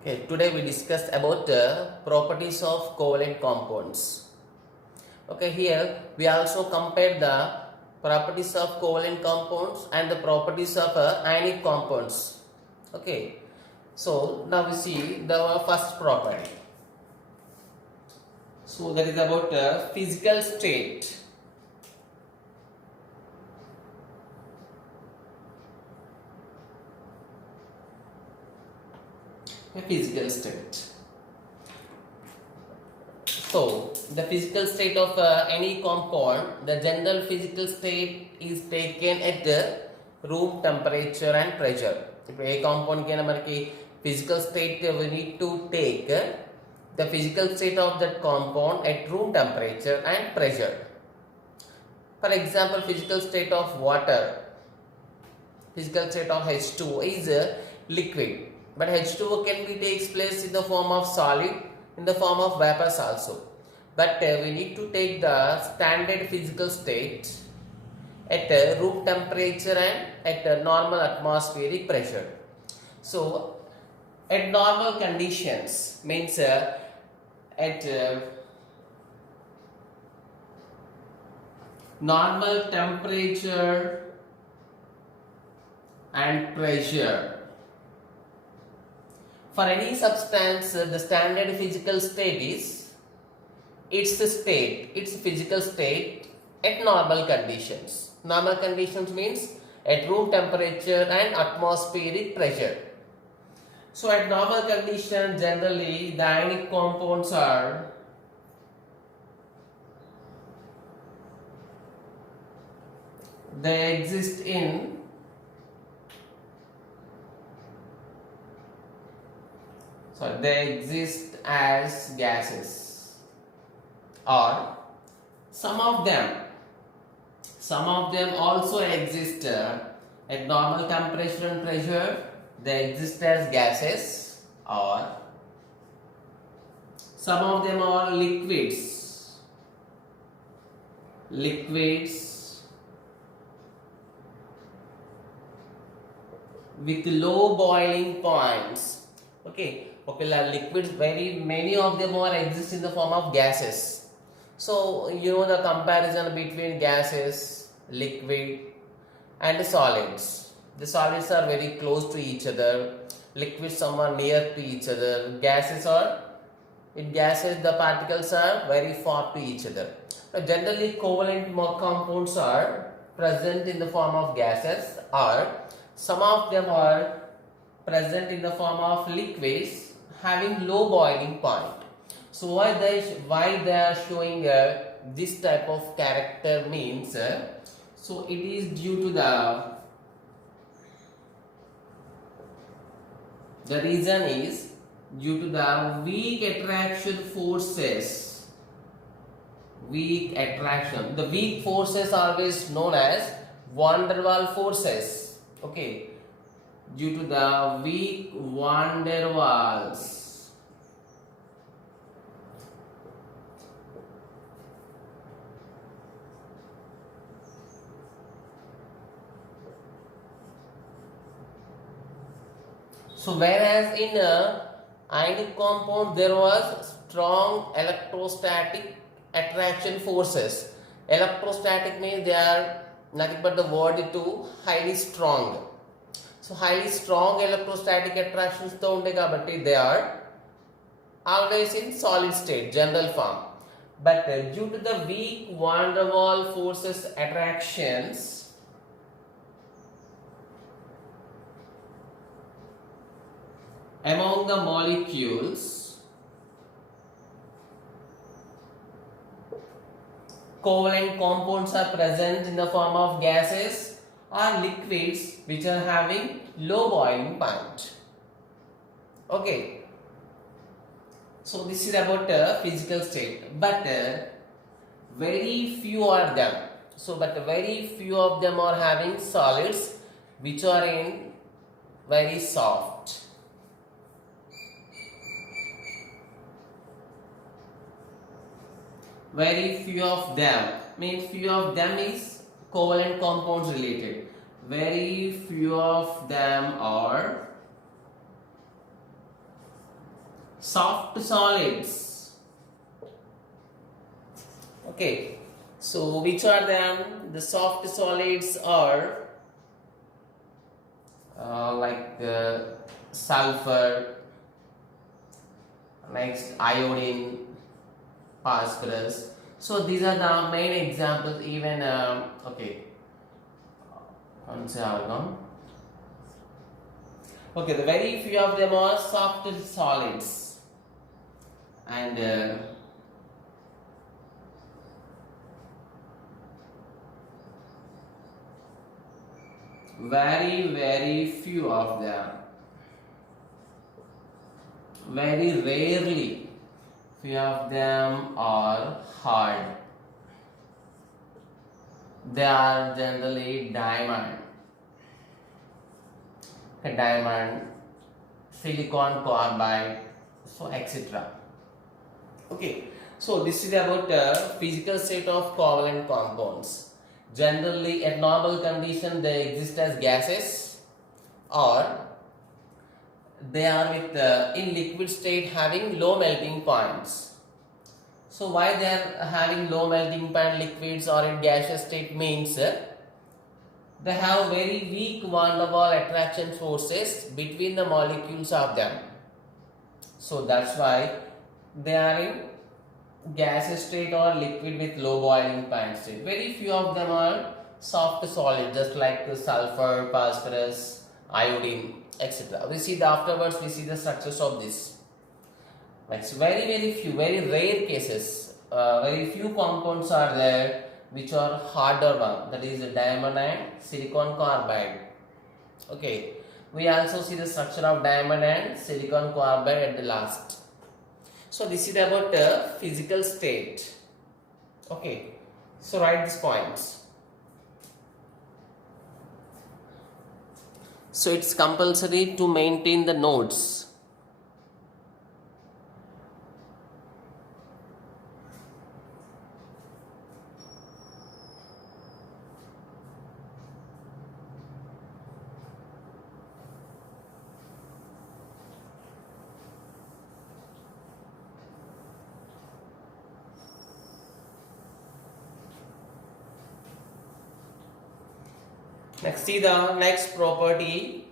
Okay, today we discussed about the properties of covalent compounds. Okay, here we also compare the properties of covalent compounds and the properties of ionic compounds. Okay, so now we see the first property. So that is about physical state. A physical state. So, the physical state of any compound, the general physical state is taken at the room temperature and pressure. If a compound ki physical state we need to take the physical state of that compound at room temperature and pressure. For example, physical state of water, physical state of H2 is a liquid, but H2O can be takes place in the form of solid, in the form of vapors also, but we need to take the standard physical state at room temperature and at normal atmospheric pressure. So at normal conditions means at normal temperature and pressure. For any substance, the standard physical state is its physical state at normal conditions. Normal conditions means at room temperature and atmospheric pressure. So at normal conditions, generally the ionic compounds are they exist as gases, or some of them also exist at normal temperature and pressure. They exist as gases, or some of them are liquids with low boiling points. Okay, liquids, very many of them are exist in the form of gases. So you know the comparison between gases, liquid and solids. The solids are very close to each other, liquids some are near to each other, in gases the particles are very far to each other. Generally covalent compounds are present in the form of gases, or some of them are present in the form of liquids having low boiling point. So why they are showing this type of character means so it is due to the reason is due to the weak attraction forces. The weak forces are always known as van der Waals forces. Okay, due to the weak van der Waals. So whereas in ionic compound there was strong electrostatic attraction forces. Electrostatic means they are nothing but the word to highly strong. So highly strong electrostatic attractions తో ఉండే కాబట్టి they are always in solid state, general form. But due to the weak van der Waals forces attractions, among the molecules, covalent compounds are present in the form of gases or liquids which are having low boiling point. Okay, so this is about physical state, but very few are them. But very few of them are having solids which are in very soft. Very few of them means few of them is covalent compounds related. Very few of them are soft solids. Okay, so which are them? The soft solids are like sulfur, next iodine, phosphorus. So these are the main examples. Even okay, once argon. Okay, the very few of them are soft solids, and very few of them, very rarely few of them are hard. They are generally diamond, silicon carbide, so etc. Okay, so this is about physical state of covalent compounds. Generally, at normal condition, they exist as gases, or they are with in liquid state having low melting points. So why they are having low melting point liquids or in gaseous state means they have very weak van der Waals attraction forces between the molecules of them. So that's why they are in gaseous state or liquid with low boiling point state. Very few of them are soft solid, just like the sulfur, phosphorus, iodine, etc. We see afterwards we see the structures of this. Next, very few, very rare cases. Very few compounds are there which are harder one. That is diamond and silicon carbide. Okay. We also see the structure of diamond and silicon carbide at the last. So this is about the physical state. Okay, so write these points. So it's compulsory to maintain the notes. Next, see the next property.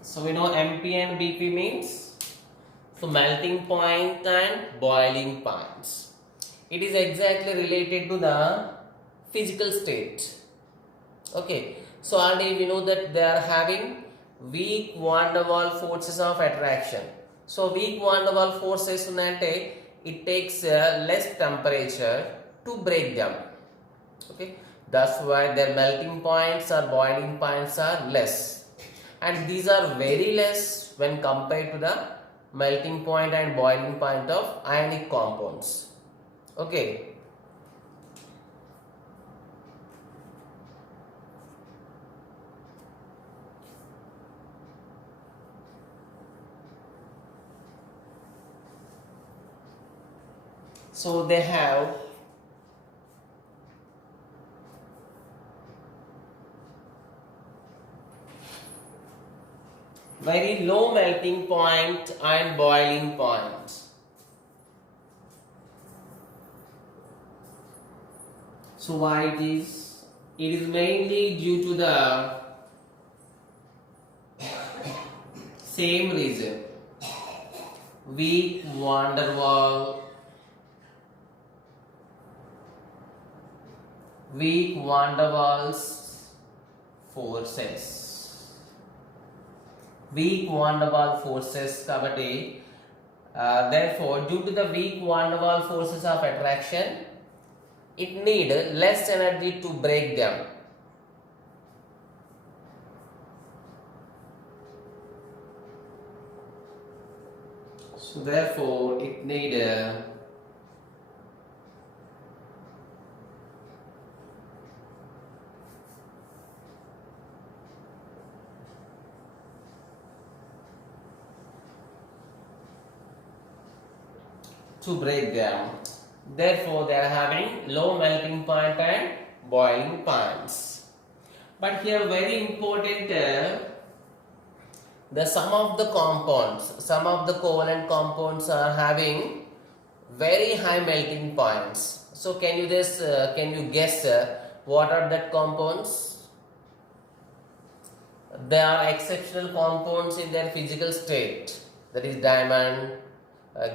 So we know MP and BP means so melting point and boiling points. It is exactly related to the physical state. Okay, so already we know that they are having weak van der Waals forces of attraction. So weak van der Waals forces unante it takes less temperature to break them. Okay, that's why their melting points or boiling points are less, and these are very less when compared to the melting point and boiling point of ionic compounds. Okay. So they have very low melting point and boiling point. So why it is? It is mainly due to the same reason. Weak van der Waals, forces. Weak van der Waals forces kabatti therefore due to the weak van der Waals forces of attraction it need less energy to break them. So therefore it need to break them. Therefore, they are having low melting point and boiling points. But here very important, the some of the compounds, some of the covalent compounds are having very high melting points. So can you just can you guess what are that compounds? They are exceptional compounds in their physical state. That is diamond,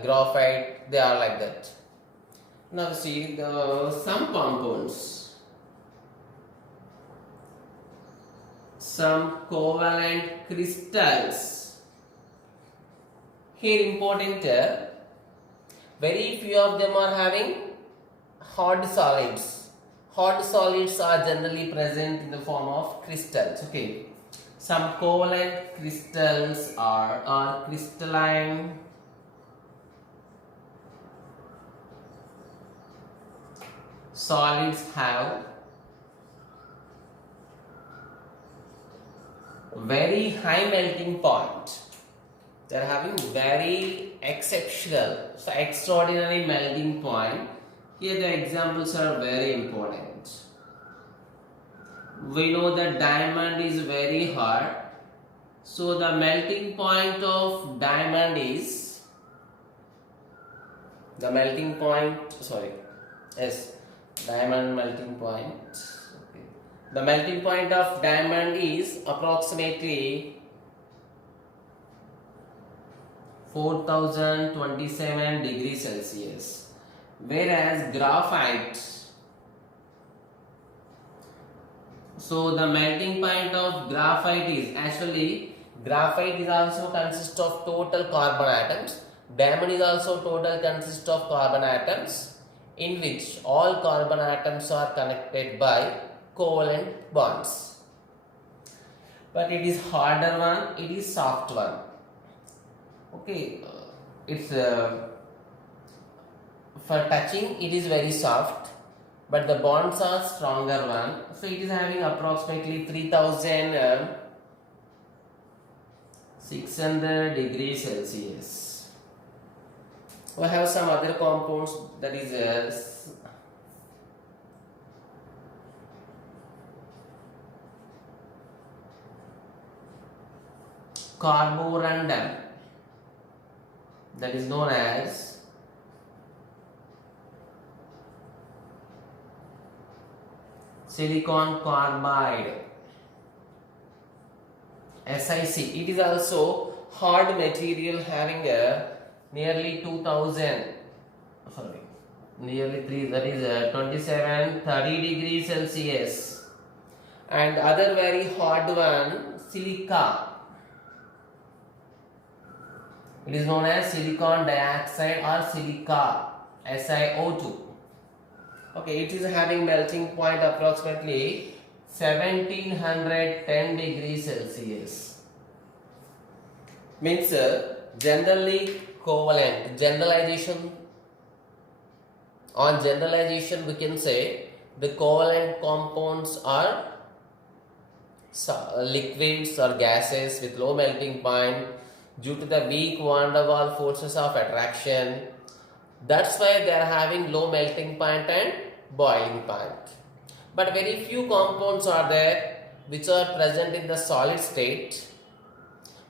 graphite. They are like that. Now see the some compounds, some covalent crystals. Here important, very few of them are having hard solids. Hard solids are generally present in the form of crystals. Okay, some covalent crystals are crystalline. Solids have very high melting point. They are having very exceptional, so extraordinary melting point. Here the examples are very important. We know that diamond is very hard, so the melting point of diamond is diamond melting point. Okay. The melting point of diamond is approximately 4027 degrees Celsius, whereas graphite, so the melting point of graphite is actually, graphite is also consists of total carbon atoms. Diamond is also total consists of carbon atoms, in which all carbon atoms are connected by covalent bonds. But it is harder one, it is soft one. Okay, it's for touching it is very soft, but the bonds are stronger one. So it is having approximately 3600 degrees Celsius. We have some other compounds, that is carborundum, that is known as silicon carbide, SiC. It is also hard material having a nearly 2730 degrees Celsius, and other very hard one, silica. It is known as silicon dioxide or silica, SiO2. Okay, it is having melting point approximately 1710 degrees Celsius. Means generally covalent. Generalization we can say the covalent compounds are liquids or gases with low melting point due to the weak van der Waals forces of attraction. That's why they are having low melting point and boiling point. But very few compounds are there which are present in the solid state,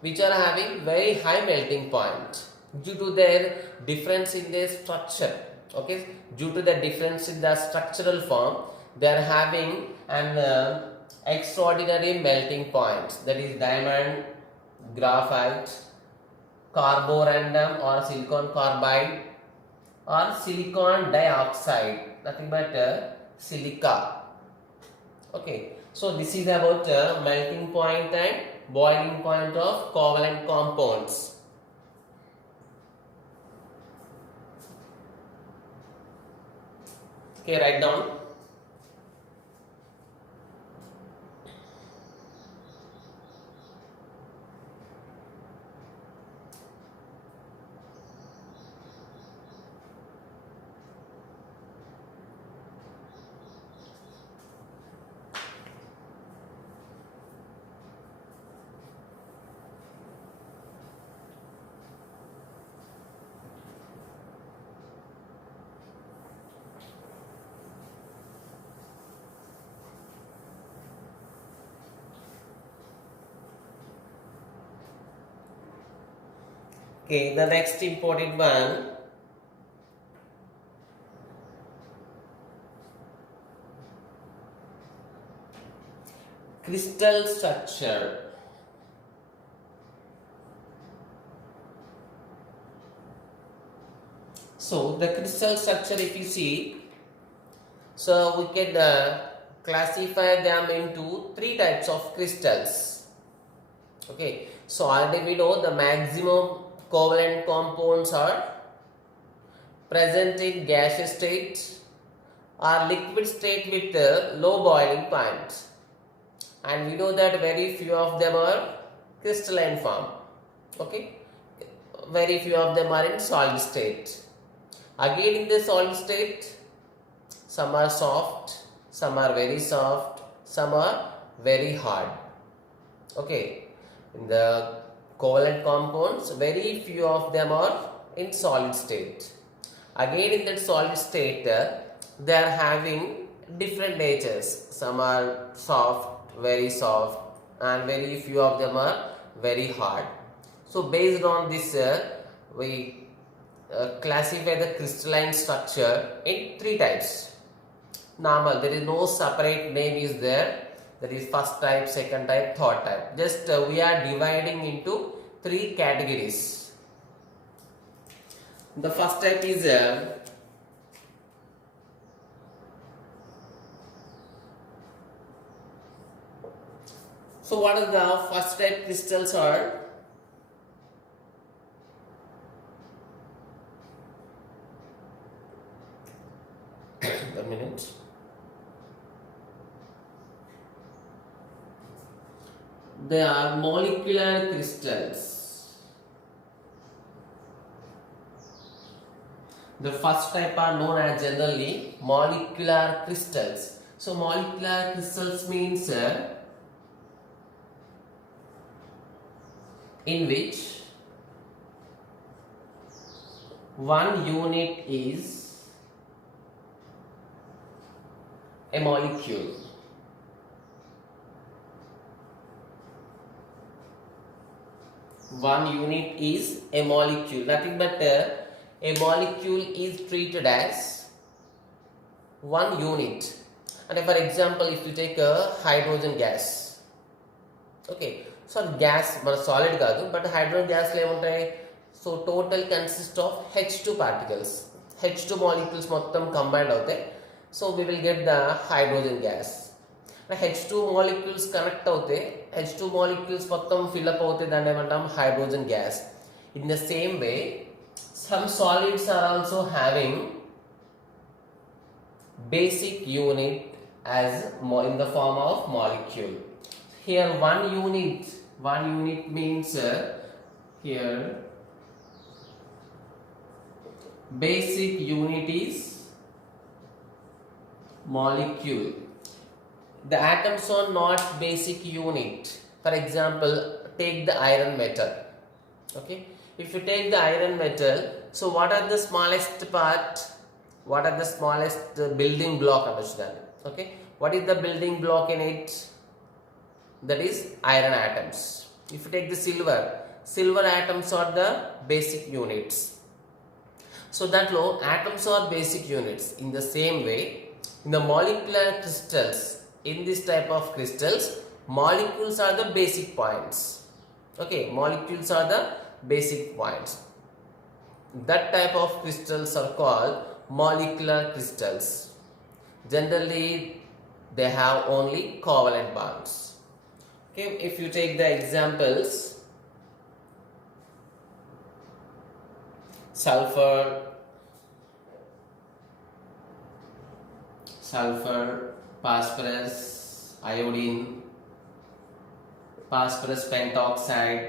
which are having very high melting point due to their difference in their structure. Okay, due to the difference in the structural form, they are having an extraordinary melting points. That is diamond, graphite, carborundum or silicon carbide, or silicon dioxide, nothing but silica. Okay, so this is about melting point and boiling point of covalent compounds. Okay, write down. Okay, the next important one, crystal structure. So the crystal structure, if you see, so we can classify them into three types of crystals. Okay, so already we know the maximum covalent compounds are present in gaseous state or liquid state with low boiling point, and we know that very few of them are crystalline form. Okay, very few of them are in solid state. Again, in the solid state, some are soft, some are very soft, some are very hard. Okay, in the covalent compounds, very few of them are in solid state. Again, in that solid state, they are having different natures. Some are soft, and very few of them are very hard. So based on this, we classify the crystalline structure in three types. Normal, there is no separate name is there. That is first type, second type, third type. Just we are dividing into three categories. The first type is so what is the first type crystals are? A minute. They are molecular crystals. The first type are known as generally molecular crystals. So molecular crystals means in which one unit is a molecule. One unit is a molecule. Nothing but a molecule is treated as one unit. And for example, if you take a hydrogen gas, okay, so gas solid kaadu, but hydrogen gas le untayi. So total consists of H2 particles. H2 molecules mottam combined avutayi. So we will get the hydrogen gas. H2 molecules connect avute, H2 molecules మొత్తం fill up అవుతాయి, దాన్ని ఏమంటాం hydrogen gas. In the same way, some solids are also having basic unit as in the form of molecule. Here one unit means here basic unit is molecule. The atoms are not basic unit. For example, take the iron metal. Okay, if you take the iron metal, so what are the smallest part? What are the smallest building block understand? Okay, what is the building block in it? That is iron atoms. If you take the silver atoms are the basic units. So that low atoms are basic units. In the same way, in the molecular crystals, in this type of crystals, molecules are the basic points. Okay, molecules are the basic points. That type of crystals are called molecular crystals. Generally, they have only covalent bonds. Okay, if you take the examples, sulfur, phosphorus, iodine, phosphorus pentoxide.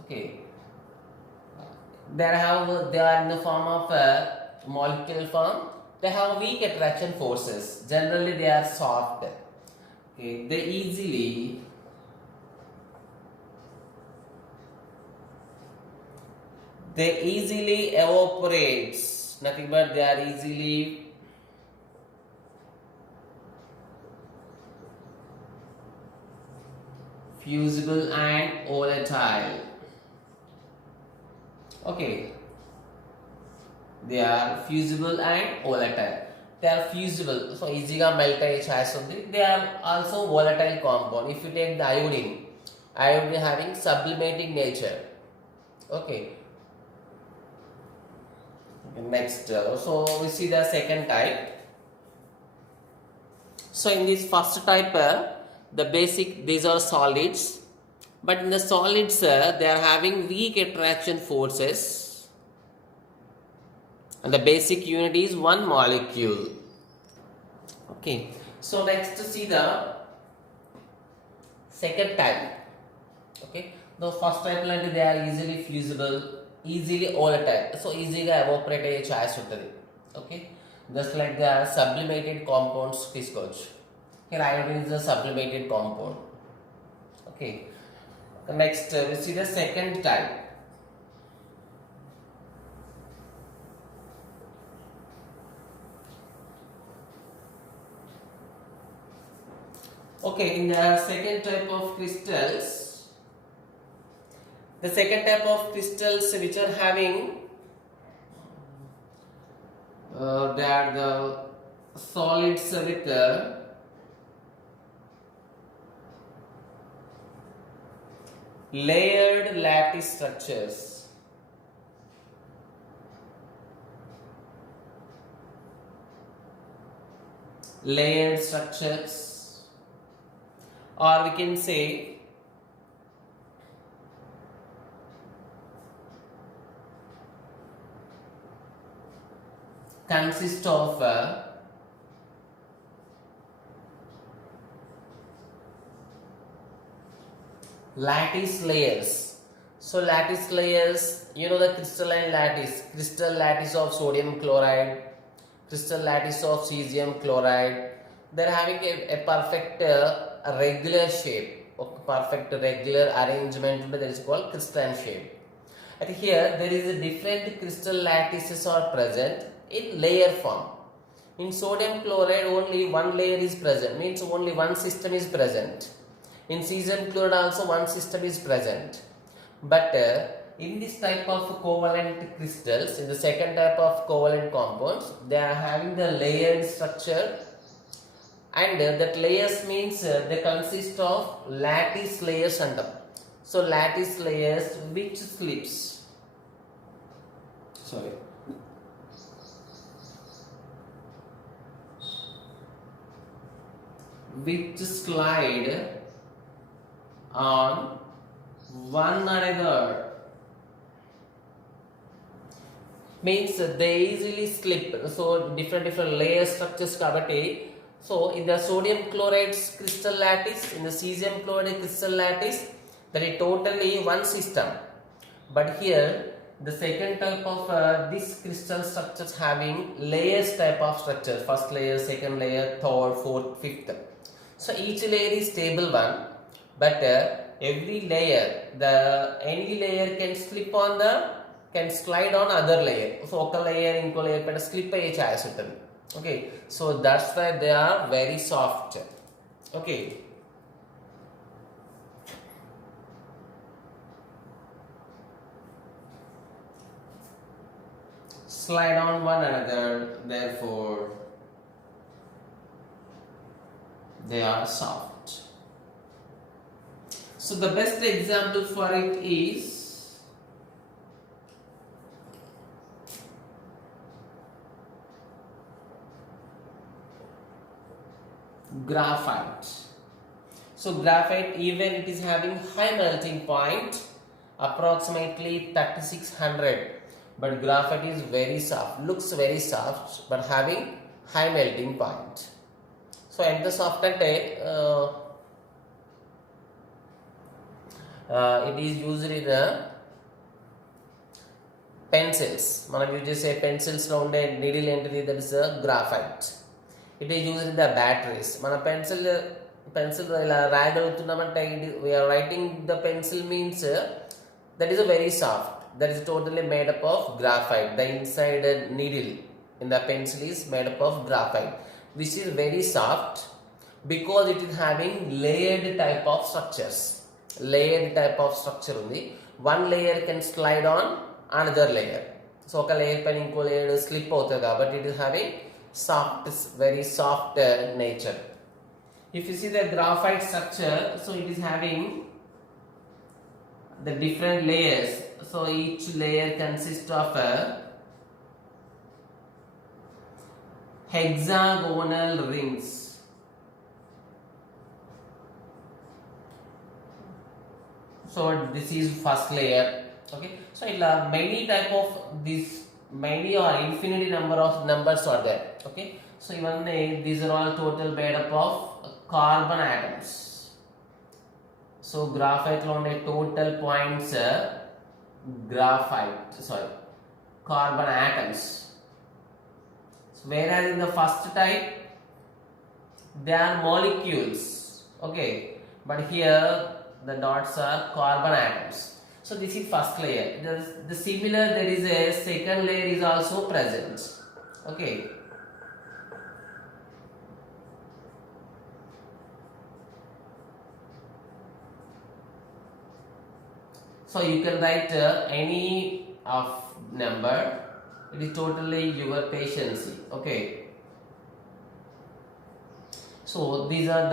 Okay, they are in the form of molecular form. They have weak attraction forces. Generally, they are soft. Okay, they easily evaporates. Nothing but they are easily fusible and volatile. Okay, they are fusible and volatile. They are fusible, so easy ga melt aye chance undi. They are also volatile compound. If you take the iodine having sublimating nature. Okay. Next, so we see the second type. So in this first type, the basic, these are solids, but in the solids they are having weak attraction forces, and the basic unit is one molecule. Okay, so next to see the second type. Okay, the first type like they are easily fusible, easily volatile, so easily evaporate a chance untadi. Okay, just like the sublimated compounds discussed. Here iodine is a sublimated compound. Okay, next we see the second type. Okay, in the second type of crystals, the second type of crystals which are having they are the solids with layered lattice structures. Layered structures, or we can say consist of lattice layers. So lattice layers, you know the crystalline lattice, crystal lattice of sodium chloride, crystal lattice of cesium chloride. They are having a perfect regular shape, perfect regular arrangement that is called crystalline shape. And here there is a different crystal lattices are present in layer form. In sodium chloride only one layer is present, means only one system is present. In cesium chloride also one system is present. But in this type of covalent crystals, in the second type of covalent compounds, they are having the layered structure, and that layers means they consist of lattice layers under. So lattice layers which slips. Sorry. Which slide on one another, means they easily slip. So different layer structures kabatti. So in the sodium chloride crystal lattice, in the cesium chloride crystal lattice, that is totally one system. But here the second type of this crystal structures having layers type of structure, first layer, second layer, third, fourth, fifth. So each layer is stable one, but every layer, any layer can slip on can slide on other layer. So oka layer inko layer pada slip aye chance untadi. Okay, so that's why they are very soft. Okay. Slide on one another, therefore they are soft. So the best example for it is graphite. So graphite, even it is having high melting point, approximately 3600, but graphite is very soft, looks very soft, but having high melting point. So at the soft it is used in the pencils. Manam use chese pencils lo unde needle entity, that is a graphite. It is used in the batteries. Mana pencil ila rayagalugunnamante, we are writing the pencil means that is a very soft. That is totally made up of graphite. The inside needle in the pencil is made up of graphite, which is very soft because it is having layered type of structures. Layered type of structure only. One layer can slide on another layer. So ఒక layer పైన ఇంకో layer slip అవుతుంది కాబట్టి it is having soft, very soft nature. If you see the graphite structure, so it is having the different layers. So each layer consists of a hexagonal rings. So this is first layer. Okay, so many type of this, many or infinity number of numbers are there. Okay, so even these are all total made up of carbon atoms. So graphite lo unde total points carbon atoms. So whereas in the first type they are molecules. Okay, but here the dots are carbon atoms. So this is first layer. The similar, there is a second layer is also present. Okay, so you can write any of number. It is totally your patience. Okay, so these are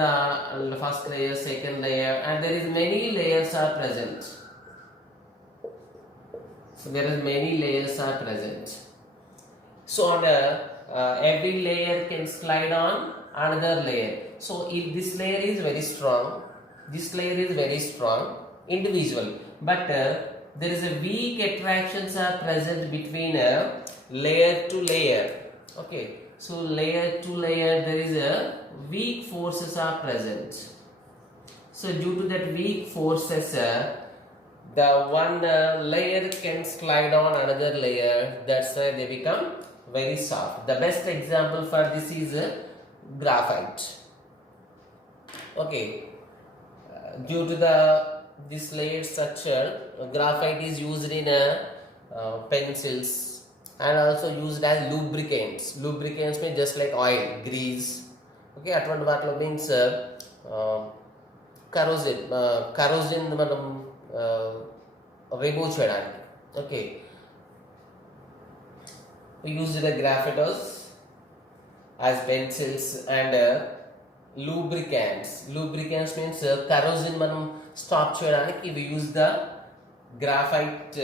the first layer, second layer, and there is many layers are present. So there is many layers are present. So on every layer can slide on another layer. So if this layer is very strong, this layer is very strong individual, but there is a weak attractions are present between layer to layer. Okay, so layer to layer there is a weak forces are present. So due to that weak forces, the one layer can slide on another layer. That's why they become very soft. The best example for this is graphite. Okay, due to this layer structure, graphite is used in pencils and also used as lubricants. Lubricants mean just like oil, grease. Okay, అటువంటి వాటిలో means కరోజిన్ మనం remove చేయడానికి. Okay, we use the graphitos as pencils and lubricants. Lubricants means corrosion మనం stop చేయడానికి we use the graphite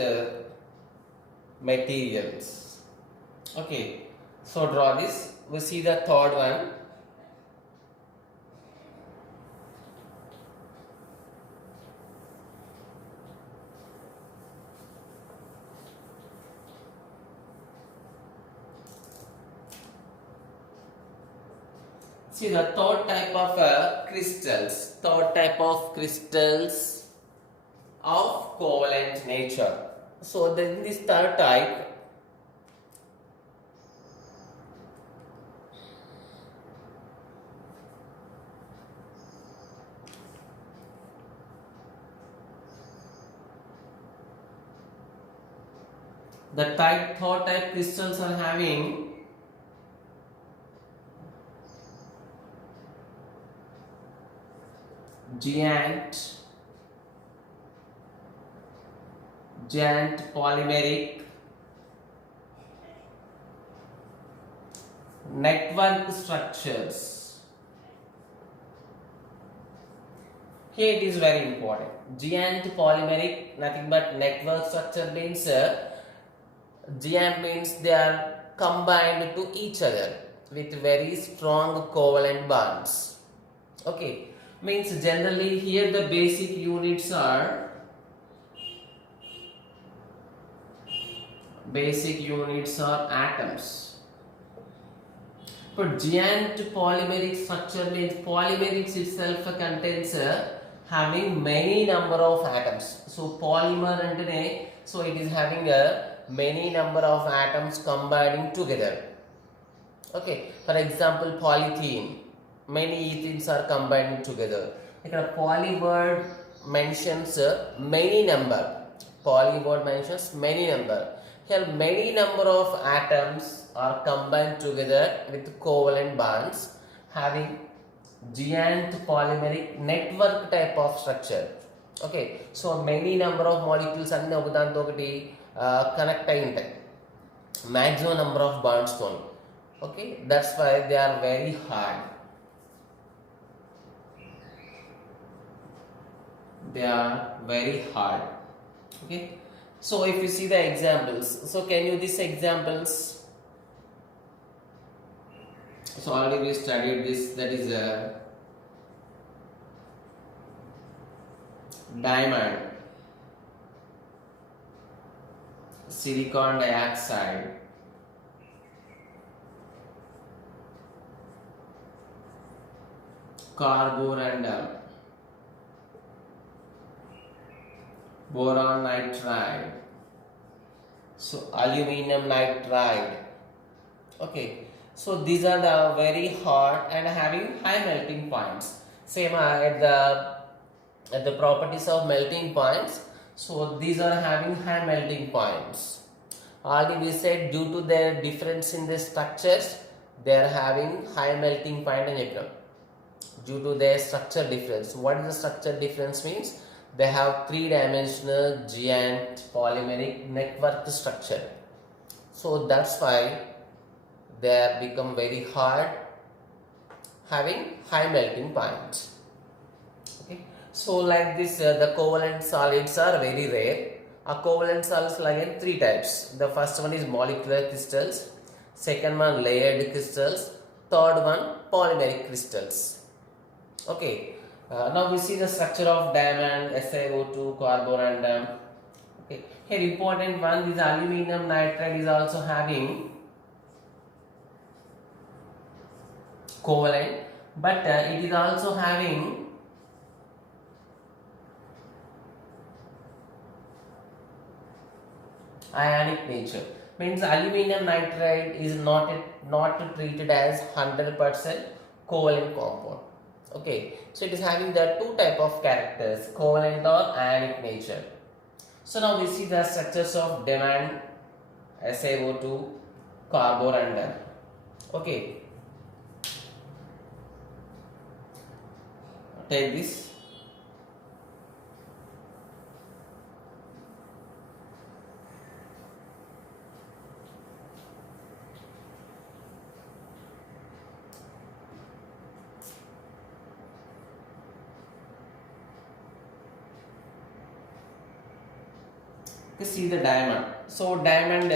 materials. Okay, so draw this. We see the third one. See the third type of crystals. Third type of crystals of covalent nature. So then this third type, the third type crystals are having giant polymeric network structures. Here it is very important. Giant polymeric, nothing but network structure means giant means they are combined to each other with very strong covalent bonds. Okay, means generally here the basic units are atoms. But giant polymeric structure means polymerics itself contains having many number of atoms. So polymer antene, so it is having a many number of atoms combining together. Okay, for example polythene, many ethenes are combining together. Here poly word mentions many number. Poly word mentions many number. Here many number of atoms are combined together with covalent bonds having giant polymeric network type of structure. Okay, so many number of molecules అన్ని ఒకదానితో ఒకటి connect అయి ఉంటాయి, maximum number of bonds tone. Okay, that's why they are very hard. They are very hard. Okay, so if you see the examples, so can you these examples, so already we studied this, that is a diamond, silicon dioxide, carborundum, boron nitride, so aluminum nitride. Okay, so these are the very hard and having high melting points. Same at the properties of melting points, so these are having high melting points. Already we said due to their difference in the structures, they are having high melting point and everything. Due to their structure difference. What is the structure difference means? They have three-dimensional giant polymeric network structure. So that's why they have become very hard, having high melting points. Okay, so like this, the covalent solids are very rare. A covalent solids are again three types. The first one is molecular crystals, second one layered crystals, third one polymeric crystals. Okay, now we see the structure of diamond, SiO2, carborundum. Okay, here important one is aluminum nitride is also having covalent, but it is also having ionic nature. Means aluminum nitride is not treated as 100% covalent compound. Okay, so it is having the two type of characters, covalent or ionic nature. So now we see the structures of diamond, SiO2, carborundum. Okay, take this. You see the diamond. So diamond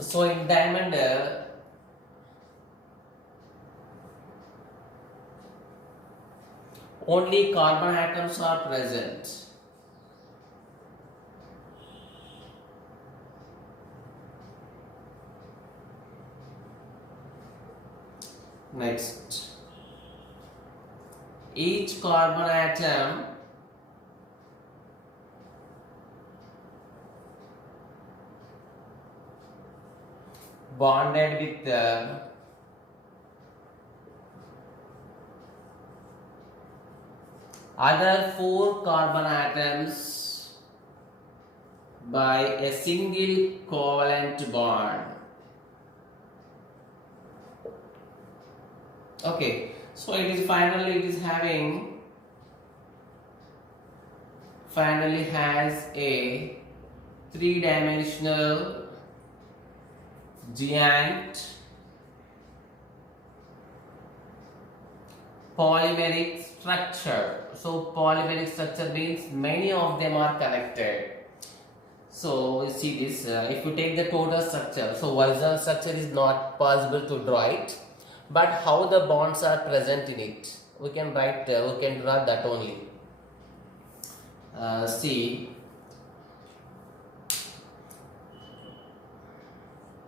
so in diamond only carbon atoms are present. Next, each carbon atom bonded with the other four carbon atoms by a single covalent bond. Okay, so it is finally has a three-dimensional giant polymeric structure. So polymeric structure means many of them are connected. So you see this, if you take the total structure, so horizontal structure is not possible to draw it, but how the bonds are present in it, we can draw that only. See,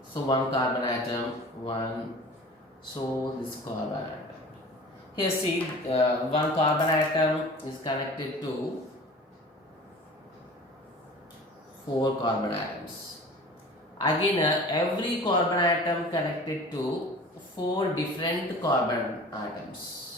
so one carbon atom, so this carbon atom. Here see, one carbon atom is connected to four carbon atoms. Again, every carbon atom connected to four different carbon atoms.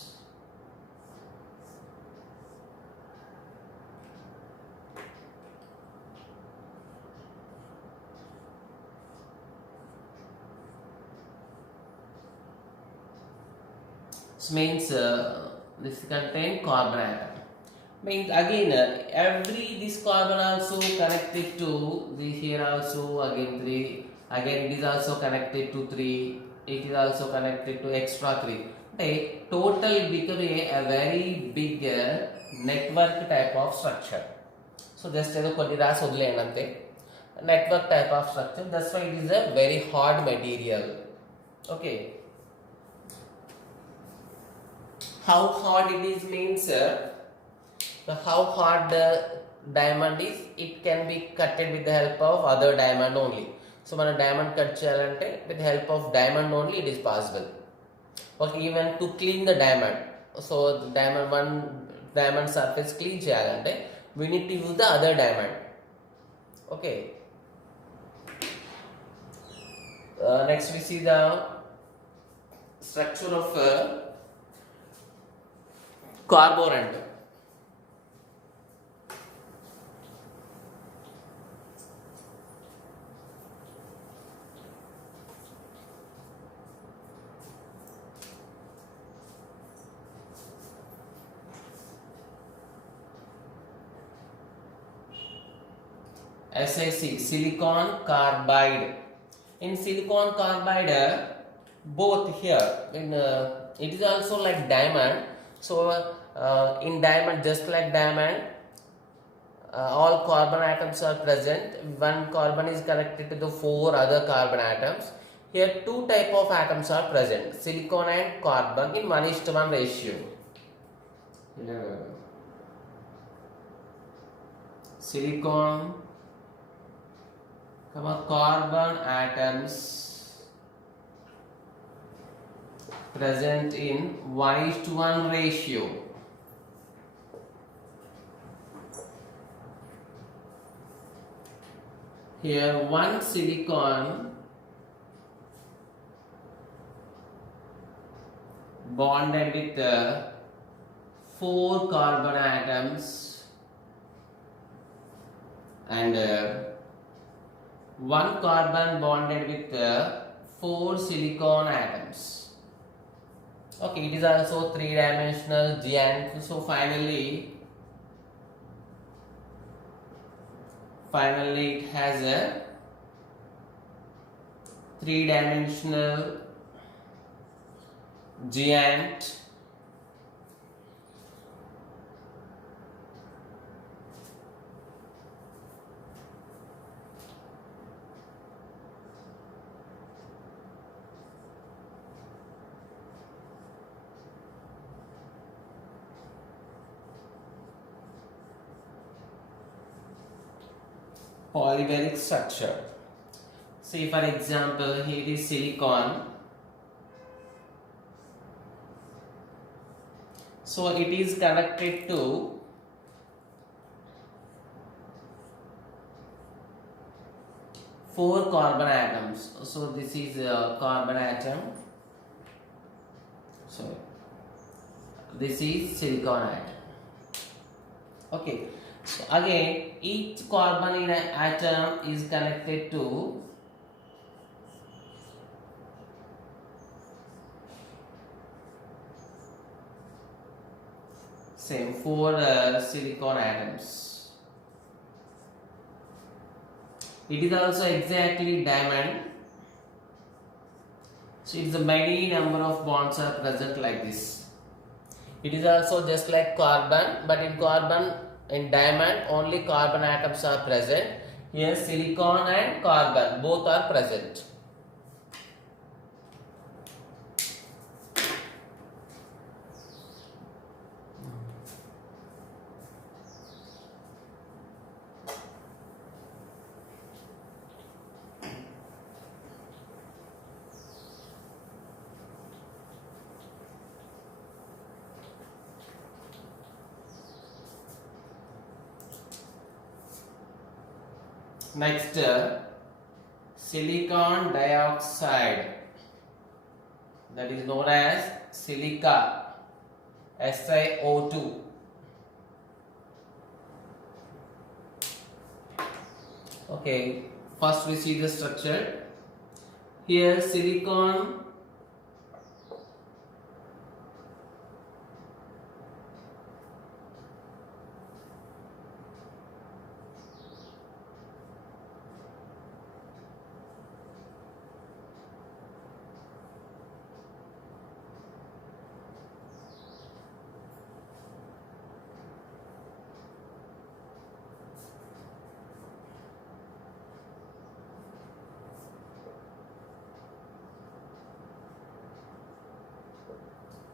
This means this contain carbon atom. Means again every this carbon also connected to the here also again 3, again it is also connected to 3, it is also connected to extra 3. Okay, total become a very big network type of structure. So just as a network type of structure, that's why it is a very hard material. Okay, how hard it is means how hard the diamond is, it can be cutted with the help of other diamond only. So మన diamond cut చేయాలంటే with the help of diamond only it is possible. Okay, even to clean the diamond, so the diamond one diamond surface clean చేయాలంటే we need to use the other diamond. Okay, next we see the structure of carborant. SiC, silicon carbide. In silicon carbide, both here in it is also like diamond. So in diamond, just like diamond, all carbon atoms are present. One carbon is connected to the 4 other carbon atoms. Here 2 type of atoms are present, silicon and carbon in 1:1 ratio. Silicon carbon atoms present in 1:1 ratio. Here one silicon bonded with 4 carbon atoms and one carbon bonded with 4 silicon atoms. Okay, it is also 3-dimensional giant. So finally it has a 3-dimensional giant. Polymeric structure. See, for example, here is silicon. So it is connected to 4 carbon atoms. So this is a carbon atom. So this is silicon atom. Okay. So again, each carbon in an atom is connected to same 4 silicon atoms. It is also exactly diamond. So it's a many number of bonds are present like this. It is also just like carbon, but in diamond only carbon atoms are present. Here silicon and carbon both are present. Next, silicon dioxide, that is known as silica, SiO2. Okay, first we see the structure. Here silicon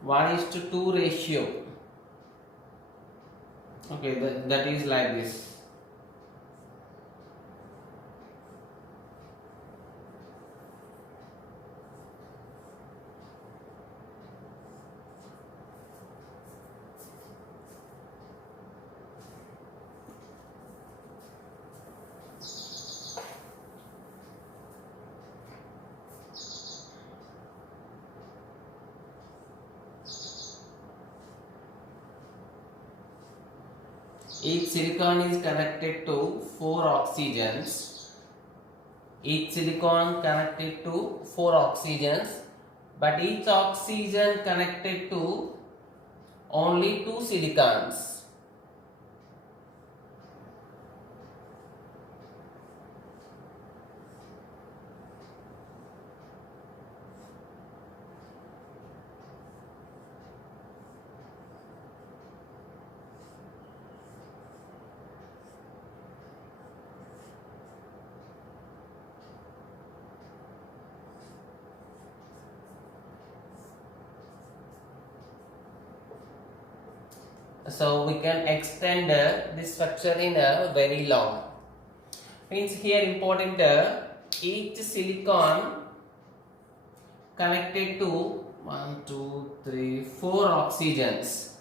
1:2 ratio. Okay, that is like this. Each silicon is connected to 4 oxygens. Each silicon connected to 4 oxygens, but each oxygen connected to only 2 silicons. So we can extend this structure in a very long. Means here important each silicon connected to 1, 2, 3, 4 oxygens,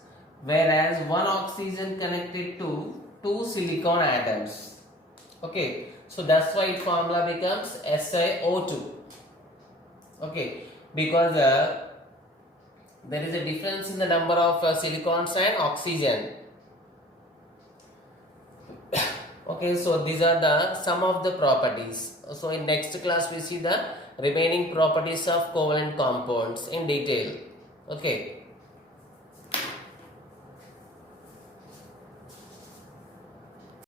whereas one oxygen connected to 2 silicon atoms. Okay, so that's why its formula becomes SiO2. Okay, because there is a difference in the number of silicons and oxygen. Okay, so these are the some of the properties. So in next class we see the remaining properties of covalent compounds in detail. Okay.